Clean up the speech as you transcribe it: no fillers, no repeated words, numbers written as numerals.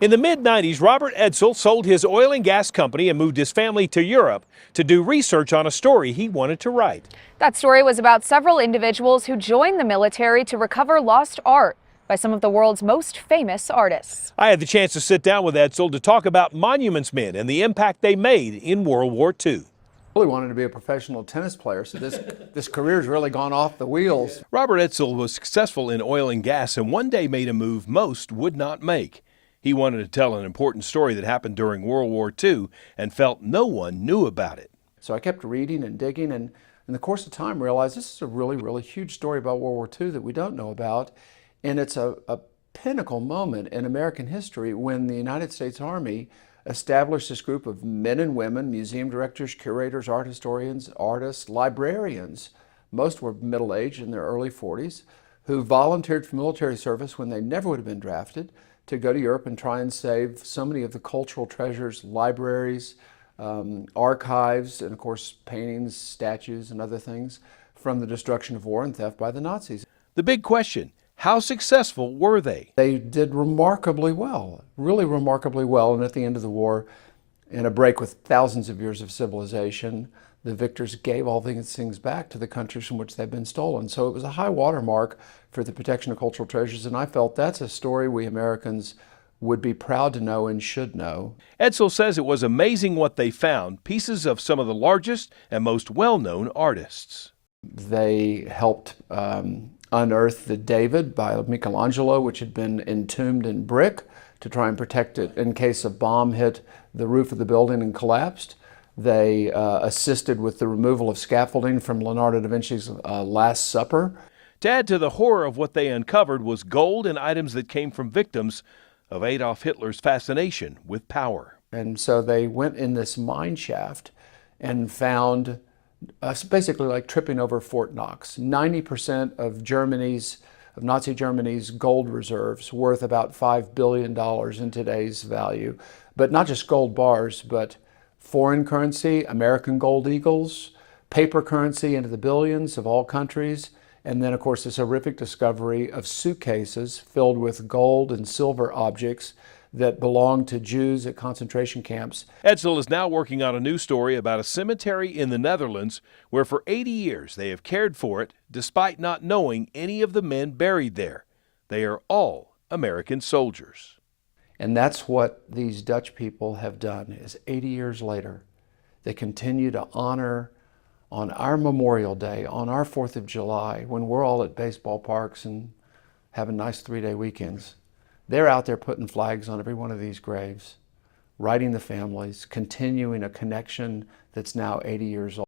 In the mid-90s, Robert Edsell sold his oil and gas company and moved his family to Europe to do research on a story he wanted to write. That story was about several individuals who joined the military to recover lost art by some of the world's most famous artists. I had the chance to sit down with Edsell to talk about Monuments Men and the impact they made in World War II. I really wanted to be a professional tennis player, so this career's really gone off the wheels. Robert Edsell was successful in oil and gas and one day made a move most would not make. He wanted to tell an important story that happened during World War II and felt no one knew about it. So I kept reading and digging, and in the course of time realized this is a really, really huge story about World War II that we don't know about. And it's a pinnacle moment in American history when the United States Army established this group of men and women, museum directors, curators, art historians, artists, librarians, most were middle-aged in their early 40s, who volunteered for military service when they never would have been drafted, to go to Europe and try and save so many of the cultural treasures, libraries, archives, and of course paintings, statues, and other things from the destruction of war and theft by the Nazis. The big question, how successful were they? They did remarkably well, really remarkably well, and at the end of the war, in a break with thousands of years of civilization, the victors gave all these things back to the countries from which they'd been stolen. So it was a high watermark for the protection of cultural treasures, and I felt that's a story we Americans would be proud to know and should know. Edsell says it was amazing what they found, pieces of some of the largest and most well-known artists. They helped unearth the David by Michelangelo, which had been entombed in brick to try and protect it in case a bomb hit the roof of the building and collapsed. They assisted with the removal of scaffolding from Leonardo da Vinci's Last Supper. To add to the horror of what they uncovered was gold and items that came from victims of Adolf Hitler's fascination with power. And so they went in this mine shaft and found basically like tripping over Fort Knox. 90% of Nazi Germany's gold reserves, worth about $5 billion in today's value. But not just gold bars, but foreign currency, American gold eagles, paper currency into the billions of all countries, and then of course this horrific discovery of suitcases filled with gold and silver objects that belonged to Jews at concentration camps. Edsell is now working on a new story about a cemetery in the Netherlands where for 80 years they have cared for it despite not knowing any of the men buried there. They are all American soldiers. And that's what these Dutch people have done, is 80 years later, they continue to honor on our Memorial Day, on our 4th of July, when we're all at baseball parks and having nice 3-day weekends. They're out there putting flags on every one of these graves, writing the families, continuing a connection that's now 80 years old.